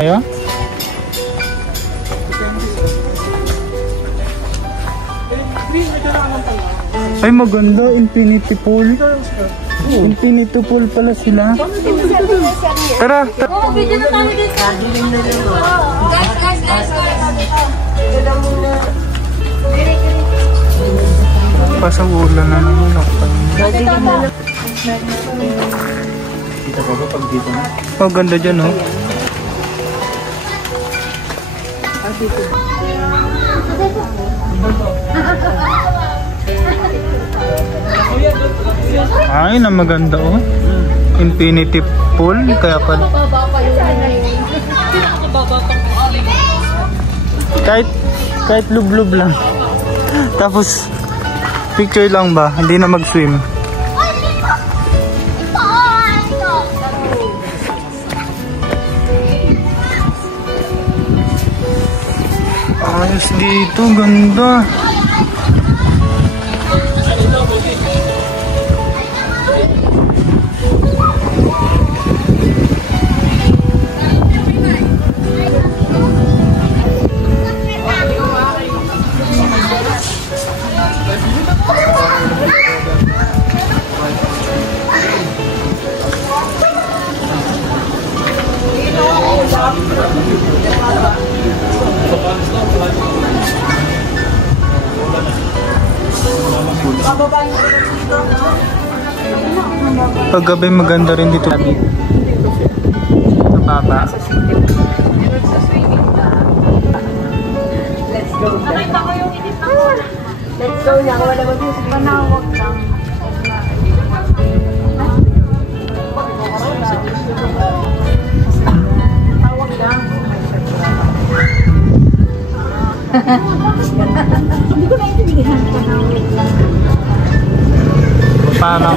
Kaya? Ay maganda, infinity pool. Infinity pool pala sila. Tara. Oh, video na tayo guys. Guys. Pasagulan na naman ako. Dito pa ba pag dito na? Oh, ganda dyan, oh. Ay, na maganda, oh. Infinity pool, kaya pala. Kahit lub-lub lang. Tapos, picture lang ba? Hindi na mag-swim. Ayos dito, ganda. Paggabi maganda rin dito. Mababa. Let's go. Nakita ko yung edit na ko. Let's go na. Wala ba yung panawag lang. Tawag lang. Hindi ko naintindihan. Panawag lang. Parang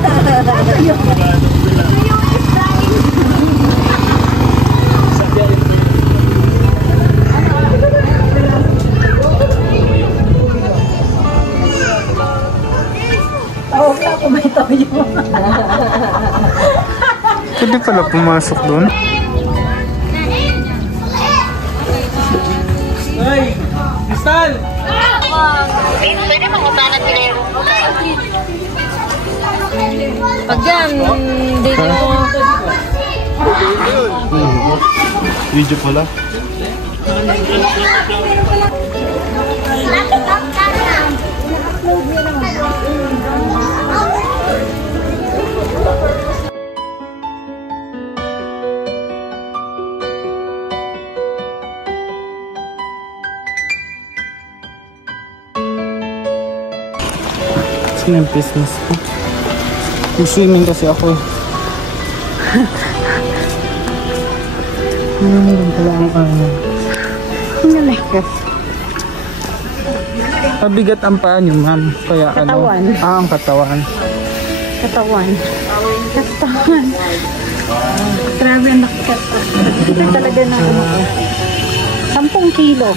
pwede pala pumasok doon. Hey! Kristal! Pwede mangutanan nila yung pag yan, dito Video pala. Sino yung business ko? Swimming kasi ako. Ano pala ang ano? nalakas. Mabigat ang paa niyo, ma'am. Kaya Katawan. ano? Ang katawan. Katawan. Grabe ang nakikat. Ito talaga na ano ko. 10 kilo.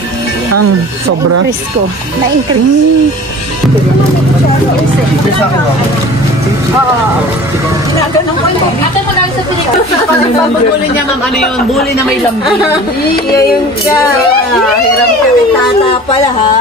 Ang sobra. Na-increase ko. Na-increase. Ganun ko ito. Ate mo lang sa pinig. Bully niya ma'am, ano yun? Bully na may lambing. Iya yun ka. Hiram ka kitata pala ha.